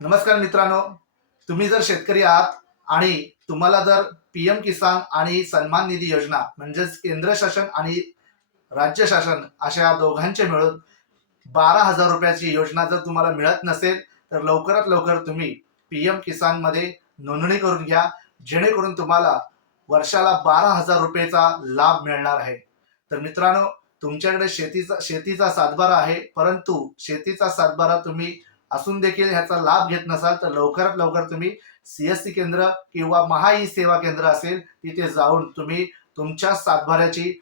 नमस्कार मित्रांनो. तुम्ही जर शेतकरी आहात आणि तुम्हाला जर पी एम किसान आणि सन्मान निधी योजना म्हणजेच केंद्र शासन आणि राज्य शासन अशा दोघांचे मिळून बारा हजार रुपयाची योजना जर तुम्हाला मिळत नसेल तर लवकरात लवकर तुम्ही पी एम किसानमध्ये नोंदणी करून घ्या. जेणेकरून तुम्हाला वर्षाला बारा हजार रुपयेचा लाभ मिळणार आहे. तर मित्रांनो तुमच्याकडे शेतीचा शेतीचा सातबारा आहे परंतु शेतीचा सातबारा तुम्ही असून देखील ह्याचा लाभ घेत नसाल तर लवकरात लवकर तुम्ही सीएससी केंद्र किंवा महा ई सेवा केंद्र असेल तिथे जाऊन तुम्ही तुमच्या सातभाऱ्याची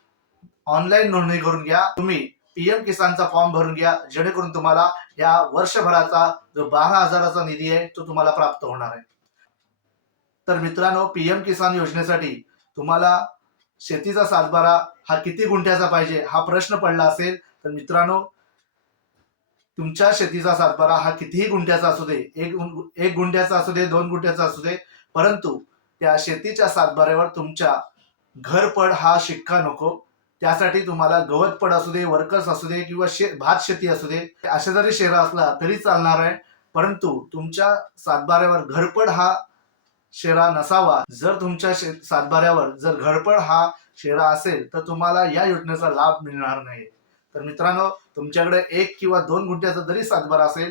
ऑनलाईन नोंदणी करून घ्या. तुम्ही पीएम किसानचा फॉर्म भरून घ्या जेणेकरून तुम्हाला या वर्षभराचा जो बारा हजाराचा निधी आहे तो तुम्हाला प्राप्त होणार आहे. तर मित्रांनो पीएम किसान योजनेसाठी तुम्हाला शेतीचा सातबारा हा किती गुंठ्याचा पाहिजे हा प्रश्न पडला असेल. तर मित्रांनो तुमच्या शेतीचा सातबारा हा कितीही गुंठ्याचा असू दे एक गुं- एक गुंठ्याचा असू दे दोन गुंठ्याचा असू दे परंतु त्या शेतीच्या सातबाऱ्यावर तुमच्या घरपड हा शिक्का नको. त्यासाठी तुम्हाला गवतपड असू दे वर्कर्स असू दे किंवा शे भात शेती असू दे अशा जरी शेरा असला तरी चालणार आहे. परंतु तुमच्या सातबाऱ्यावर घरपड हा शेरा नसावा. जर तुमच्या शे सातबाऱ्यावर जर घरपड हा शेरा असेल तर तुम्हाला या योजनेचा लाभ मिळणार नाही. तर मित्रांनो तुमच्याकडे एक किंवा दोन गुंठ्याचा जरी सातबारा असेल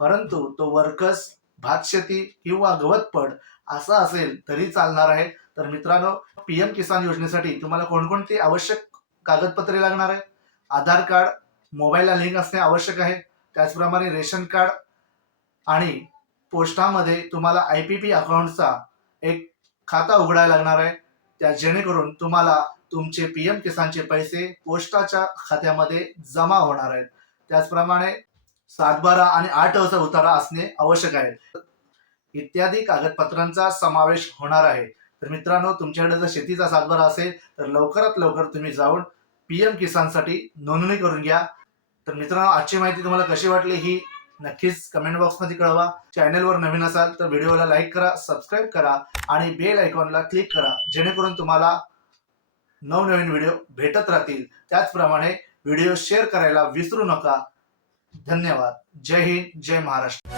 परंतु तो वर्कर्स भात शेती किंवा गवतपड असा असेल तरी चालणार आहे. तर मित्रांनो पीएम किसान योजनेसाठी तुम्हाला कोणकोणती आवश्यक कागदपत्रे लागणार आहे? आधार कार्ड मोबाईलला लिंक असणे आवश्यक आहे. त्याचप्रमाणे रेशन कार्ड आणि पोस्टामध्ये तुम्हाला आय पी पी अकाउंटचा एक खाता उघडायला लागणार आहे. त्या जेणेकरून तुम्हाला तुमचे पीएम किसानचे पैसे पोस्टाच्या खात्यामध्ये जमा होणार आहेत. त्याचप्रमाणे सातबारा आणि आठ अवचा उतारा असणे आवश्यक आहे. इत्यादी कागदपत्रांचा समावेश होणार आहे. तर मित्रांनो तुमच्याकडे जर शेतीचा सातबारा असेल तर लवकरात लवकर तुम्ही जाऊन पीएम किसानसाठी नोंदणी करून घ्या. तर मित्रांनो आजची माहिती तुम्हाला कशी वाटली ही नक्कीच कमेंट बॉक्समध्ये कळवा. चॅनलवर नवीन असाल तर व्हिडिओला लाईक करा सबस्क्राईब करा आणि बेल आयकॉनला क्लिक करा. जेणेकरून तुम्हाला नवनवीन व्हिडिओ भेटत राहतील. त्याचप्रमाणे व्हिडिओ शेअर करायला विसरू नका. धन्यवाद. जय हिंद जय महाराष्ट्र.